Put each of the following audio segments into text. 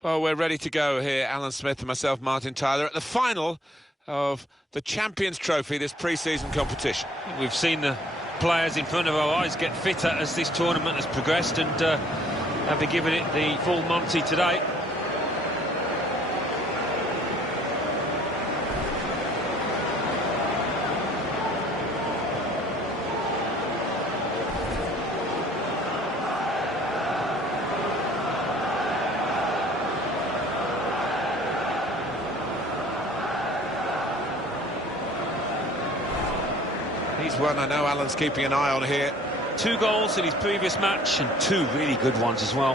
Well, we're ready to go here, Alan Smith and myself, Martin Tyler, at the final of the Champions Trophy, this pre-season competition. We've seen the players in front of our eyes get fitter as this tournament has progressed, and have been given it the full Monty today. He's one I know Alan's keeping an eye on here. 2 goals in his previous match and 2 really good ones as well.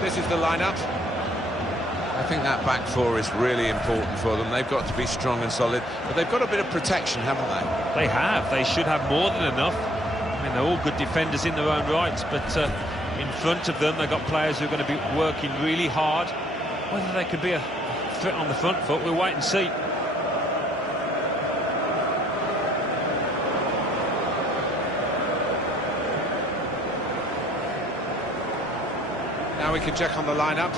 This is the lineup. I think that back four is really important for them. They've got to be strong and solid, but they've got a bit of protection, haven't they? They have. They should have more than enough. I mean, they're all good defenders in their own rights, but in front of them, they've got players who are going to be working really hard. Whether they could be a threat on the front foot, we'll wait and see. Now we can check on the lineup.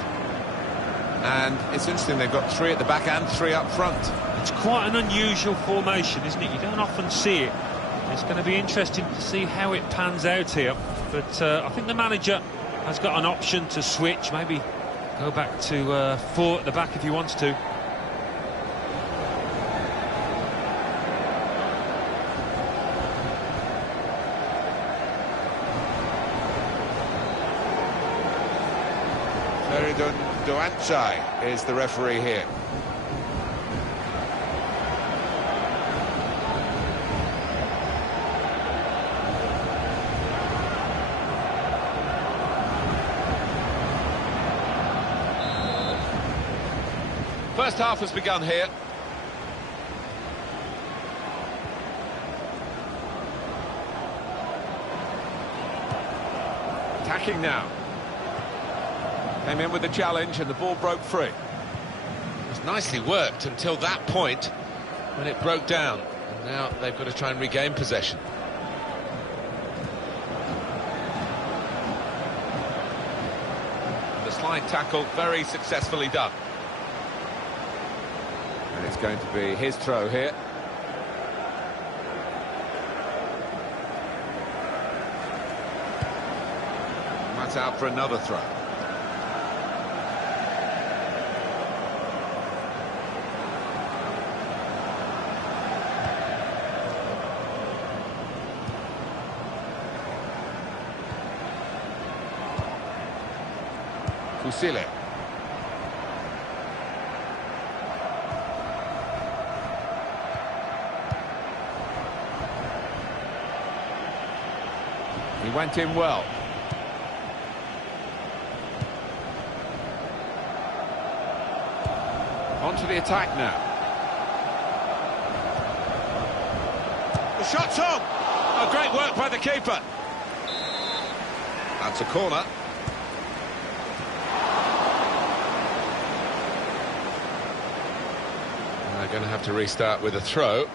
And it's interesting, they've got 3 at the back and 3 up front. It's quite an unusual formation, isn't it? You don't often see it. It's going to be interesting to see how it pans out here. But I think the manager has got an option to switch, maybe go back to 4 at the back if he wants to. Duanchai is the referee here. First half has begun here. Attacking now. Came in with the challenge and the ball broke free. It was nicely worked until that point when it broke down. And now they've got to try and regain possession. The slide tackle, very successfully done. And it's going to be his throw here. That's out for another throw. Fusile. He went in well. On to the attack now. The shot's on! Oh, great work by the keeper. That's a corner. They're going to have to restart with a throw.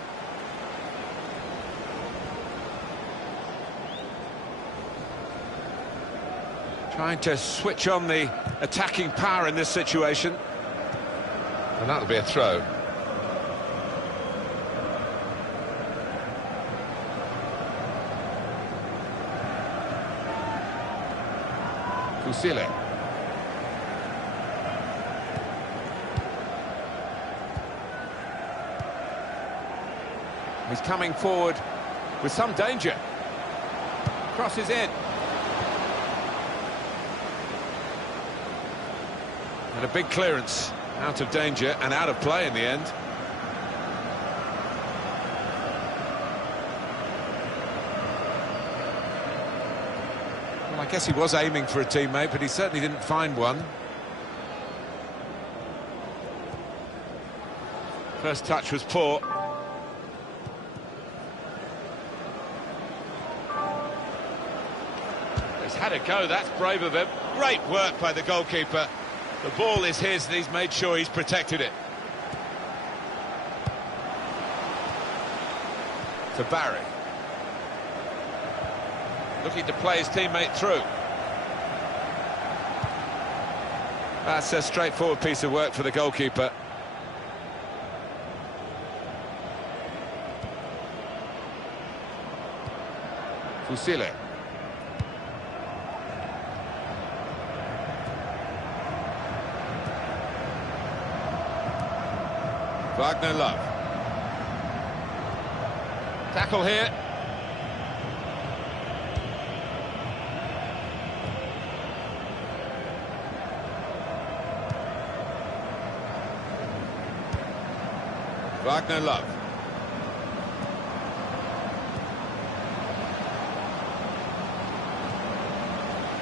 Trying to switch on the attacking power in this situation. And that'll be a throw. Fusile. He's coming forward with some danger. Crosses in. And a big clearance, out of danger and out of play in the end. Well, I guess he was aiming for a teammate, but he certainly didn't find one. First touch was poor. He's had a go, that's brave of him. Great work by the goalkeeper. The ball is his, and he's made sure he's protected it. To Barry. Looking to play his teammate through. That's a straightforward piece of work for the goalkeeper. Fusile. Wagner Love. Tackle here. Wagner Love.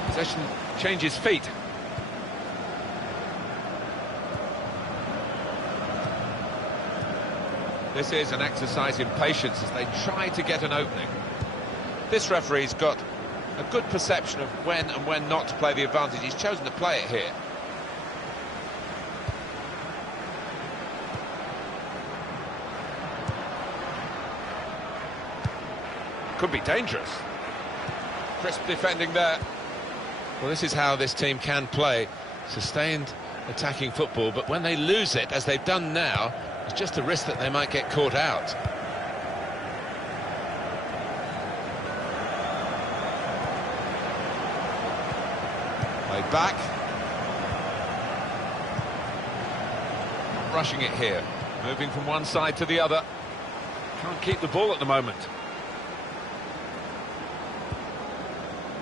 Possession changes feet. This is an exercise in patience as they try to get an opening. This referee's got a good perception of when and when not to play the advantage. He's chosen to play it here. Could be dangerous. Crisp defending there. Well, this is how this team can play. Sustained attacking football, but when they lose it, as they've done now, it's just a risk that they might get caught out. Played back. Not rushing it here. Moving from one side to the other. Can't keep the ball at the moment.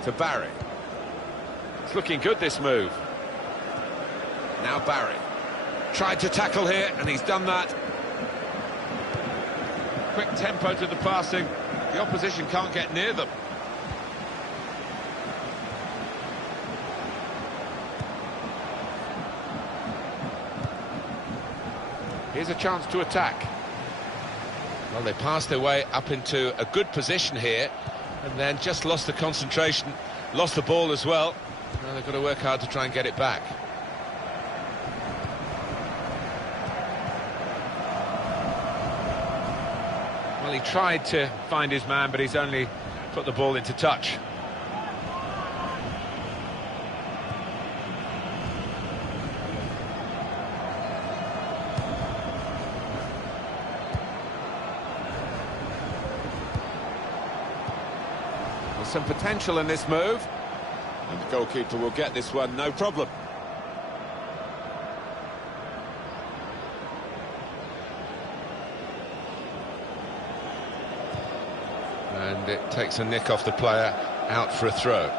To Barry. It's looking good, this move. Now Barry. Tried to tackle here, and he's done that. Quick tempo to the passing. The opposition can't get near them. Here's a chance to attack. Well, they passed their way up into a good position here, and then just lost the concentration, lost the ball as well. Now they've got to work hard to try and get it back. Well, he tried to find his man, but he's only put the ball into touch. There's some potential in this move, and the goalkeeper will get this one, no problem. And it takes a nick off the player, out for a throw.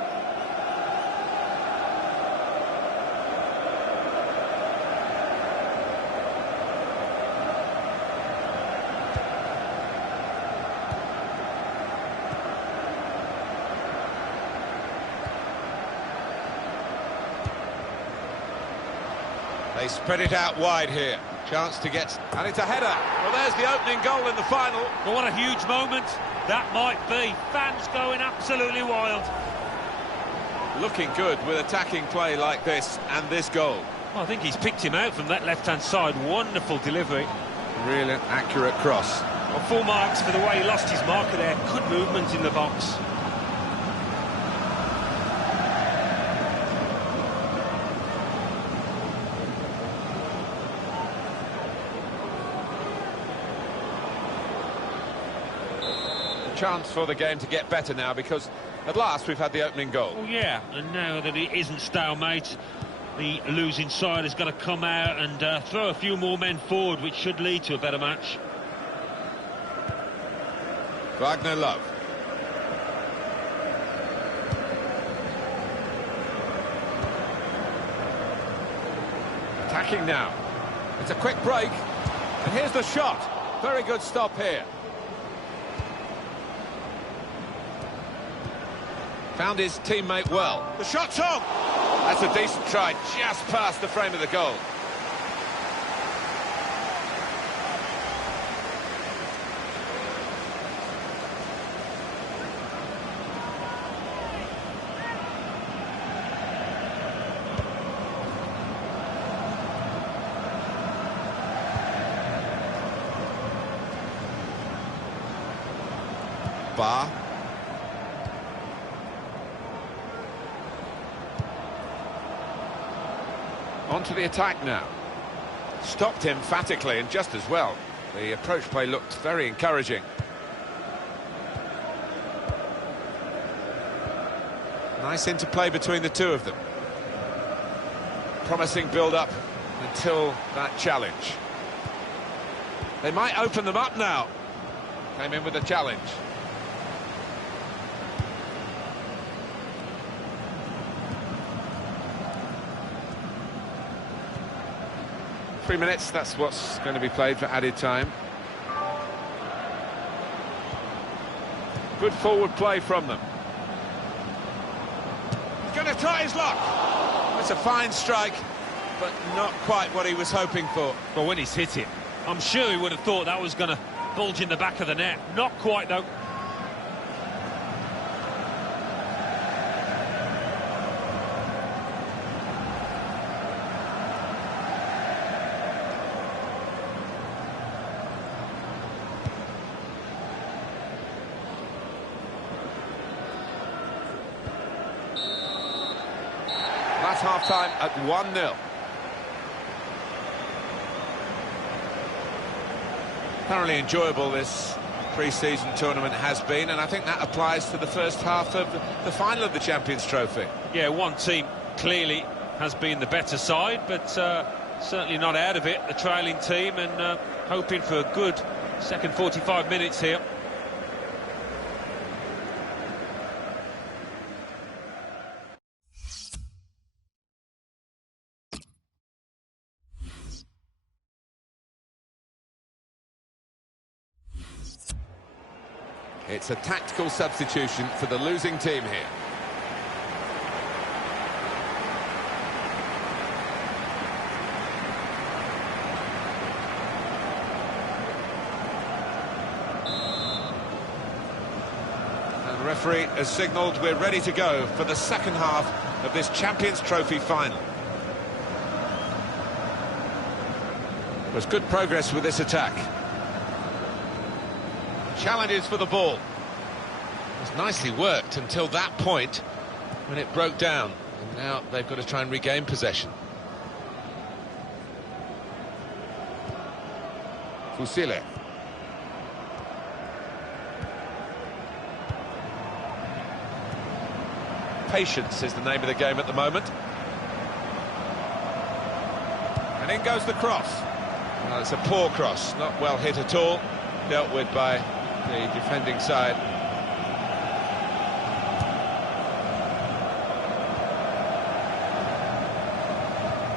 They spread it out wide here. Chance to get... and it's a header. Well, there's the opening goal in the final. Well, what a huge moment that might be. Fans going absolutely wild. Looking good with attacking play like this and this goal. Well, I think he's picked him out from that left-hand side. Wonderful delivery. Really accurate cross. Well, full marks for the way he lost his marker there. Good movement in the box. Chance for the game to get better now, because at last we've had the opening goal. Well, yeah, and now that it isn't stalemate, the losing side has got to come out and throw a few more men forward, which should lead to a better match. Wagner Love. Attacking now. It's a quick break, and here's the shot. Very good stop here. Found his teammate well. The shot's on! That's a decent try, just past the frame of the goal. bar. On to the attack now. Stopped emphatically and just as well. The approach play looked very encouraging. Nice interplay between the two of them. Promising build-up until that challenge. They might open them up now. Came in with a challenge. Three minutes, that's what's going to be played for added time. Good forward play from them. He's going to try his luck. It's a fine strike, but not quite what he was hoping for. Well, when he's hit it, I'm sure he would have thought that was going to bulge in the back of the net. Not quite, though. That's half-time at 1-0. Thoroughly enjoyable this pre-season tournament has been, and I think that applies to the first half of the final of the Champions Trophy. Yeah, one team clearly has been the better side, but certainly not out of it, the trailing team, and hoping for a good second 45 minutes here. It's a tactical substitution for the losing team here. And the referee has signalled we're ready to go for the second half of this Champions Trophy final. There's good progress with this attack. Challenges for the ball. It was nicely worked until that point when it broke down, and now they've got to try and regain possession. Fusile. Patience is the name of the game at the moment. And in goes the cross. Well, it's a poor cross, not well hit at all, dealt with by the defending side.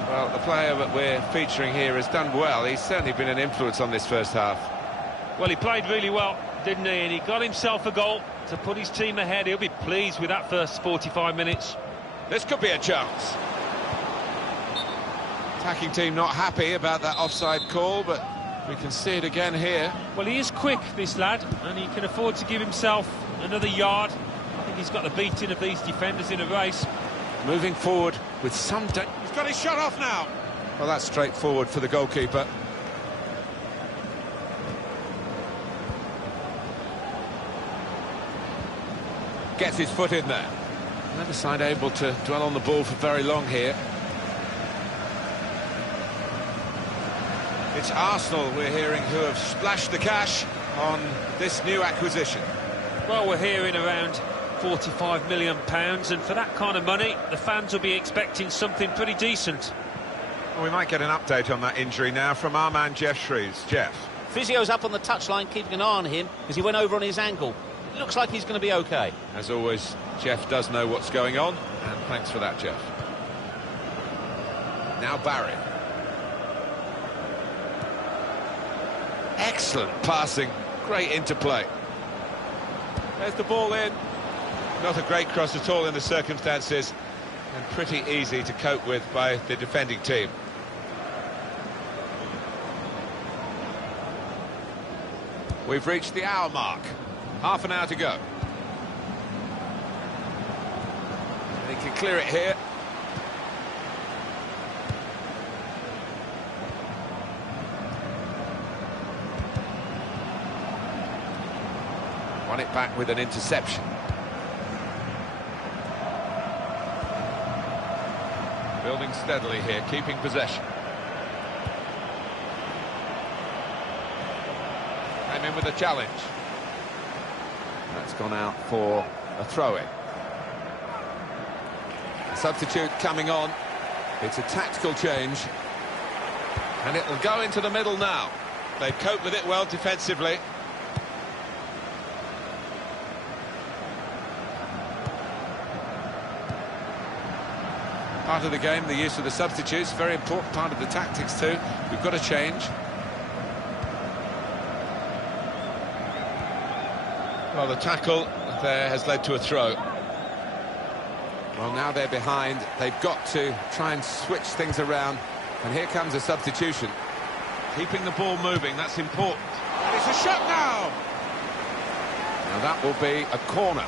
Well, the player that we're featuring here has done well. He's certainly been an influence on this first half. Well, he played really well, didn't he? And he got himself a goal to put his team ahead. He'll be pleased with that first 45 minutes. This could be a chance. Attacking team not happy about that offside call, but we can see it again here. Well, he is quick, this lad, and he can afford to give himself another yard. I think he's got the beating of these defenders in a race. Moving forward with some... He's got his shot off now. Well, that's straightforward for the goalkeeper. Gets his foot in there. Neither side able to dwell on the ball for very long here. It's Arsenal, we're hearing, who have splashed the cash on this new acquisition. Well, we're hearing around £45 million, and for that kind of money, the fans will be expecting something pretty decent. Well, we might get an update on that injury now from our man Jeff Shreves. Jeff. Physio's up on the touchline, keeping an eye on him, as he went over on his ankle. It looks like he's going to be OK. As always, Jeff does know what's going on, and thanks for that, Jeff. Now Barry. Excellent passing, great interplay. There's the ball in. Not a great cross at all in the circumstances, and pretty easy to cope with by the defending team. We've reached the hour mark. Half an hour to go. They can clear it here. Won it back with an interception. Building steadily here, keeping possession. Came in with a challenge. That's gone out for a throw-in. Substitute coming on. It's a tactical change. And it'll go into the middle now. They've coped with it well defensively. Part of the game, the use of the substitutes, very important part of the tactics too. We've got to change. Well, the tackle there has led to a throw. Well, now they're behind. They've got to try and switch things around. And here comes a substitution. Keeping the ball moving, that's important. And it's a shot now! Now that will be a corner.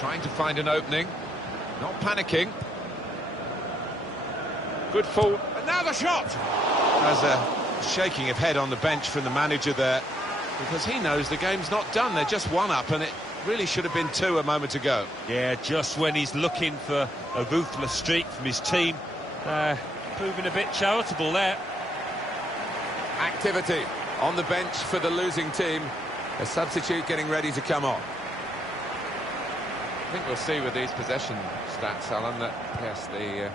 Trying to find an opening, not panicking. Good fall, and now the shot! There's a shaking of head on the bench from the manager there, because he knows the game's not done. They're just one up, and it really should have been two a moment ago. Yeah, just when he's looking for a ruthless streak from his team. Proving a bit charitable there. Activity on the bench for the losing team. A substitute getting ready to come on. I think we'll see with these possession stats, Alan, that yes, the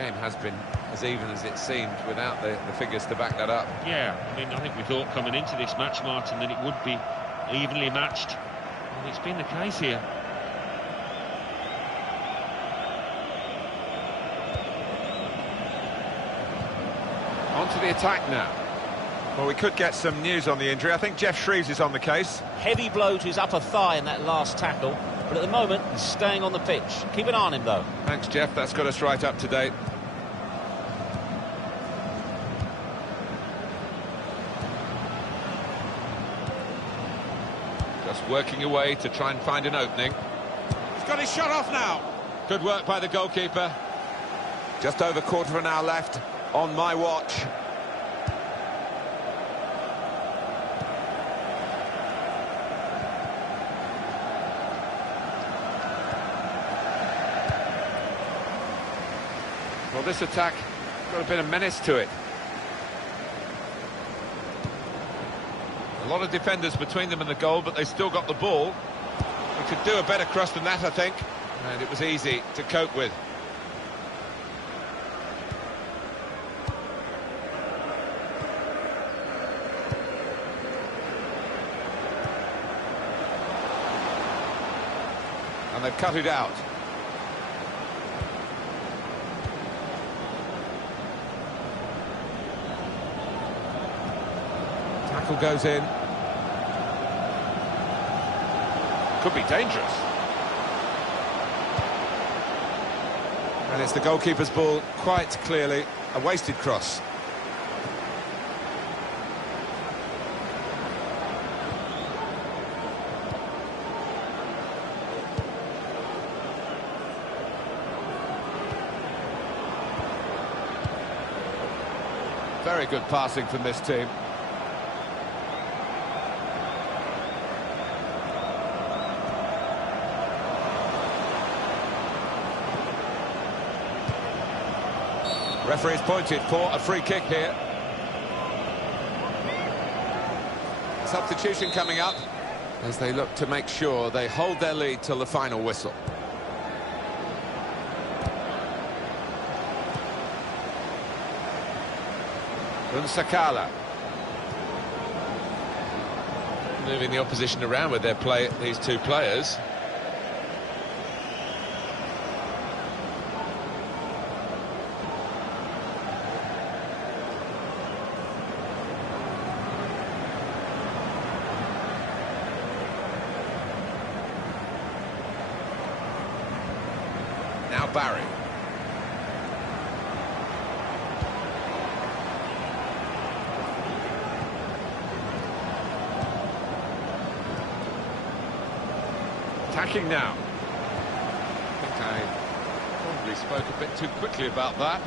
game has been as even as it seemed without the figures to back that up. Yeah, I mean, I think we thought coming into this match, Martin, that it would be evenly matched, and it's been the case here. On to the attack now. Well, we could get some news on the injury. I think Jeff Shreves is on the case. Heavy blow to his upper thigh in that last tackle, but at the moment he's staying on the pitch. Keep an eye on him though. Thanks, Jeff, that's got us right up to date. Just working away to try and find an opening. He's got his shot off now. Good work by the goalkeeper. Just over quarter of an hour left on my watch. Well, this attack got a bit of menace to it. A lot of defenders between them and the goal, but they still got the ball. We could do a better cross than that, I think, and it was easy to cope with. And they've cut it out. Tackle goes in. Could be dangerous. And it's the goalkeeper's ball, quite clearly a wasted cross. Very good passing from this team. Referee's pointed for a free kick here. Substitution coming up as they look to make sure they hold their lead till the final whistle. Sakala. Moving the opposition around with their play, these two players. Now Barry. Attacking now. I think I probably spoke a bit too quickly about that.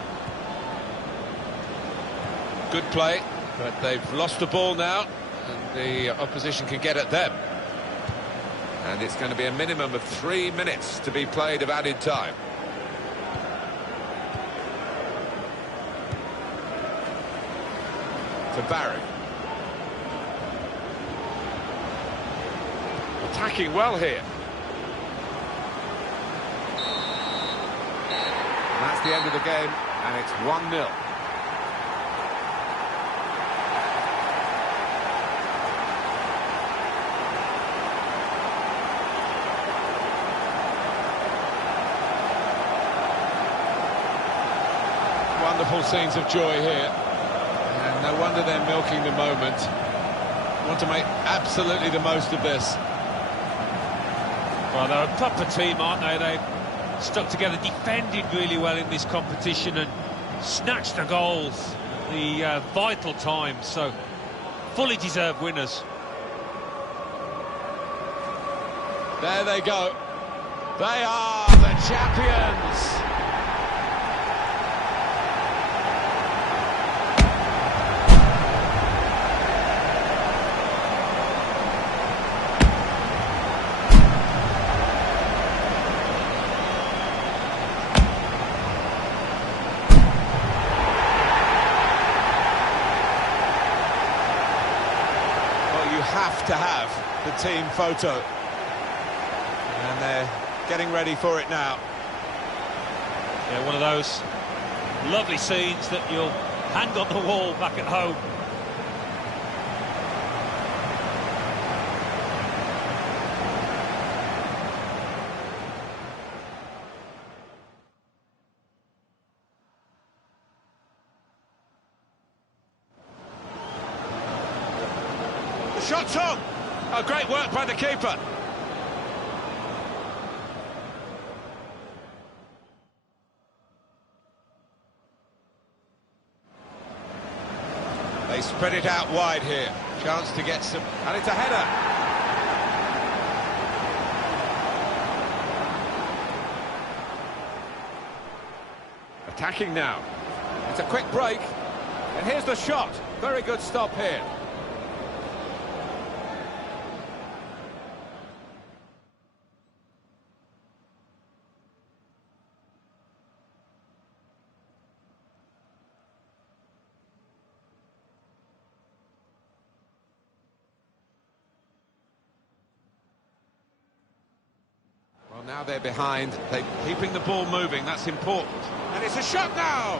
Good play, but they've lost the ball now, and the opposition can get at them. And it's going to be a minimum of 3 minutes to be played of added time. To Barry. Attacking well here. And that's the end of the game, and it's 1-0. Wonderful scenes of joy here, and no wonder they're milking the moment. Want to make absolutely the most of this. Well, they're a proper team, aren't they? They've stuck together, defended really well in this competition and snatched the goals, the vital times, so fully deserved winners. There they go. They are the champions. Have to have the team photo, and they're getting ready for it now. Yeah, one of those lovely scenes that you'll hang on the wall back at home. Shot's on! Oh, great work by the keeper. They spread it out wide here. Chance to get some... And it's a header. Attacking now. It's a quick break. And here's the shot. Very good stop here. Well, now they're behind. They're keeping the ball moving. That's important. And it's a shot now.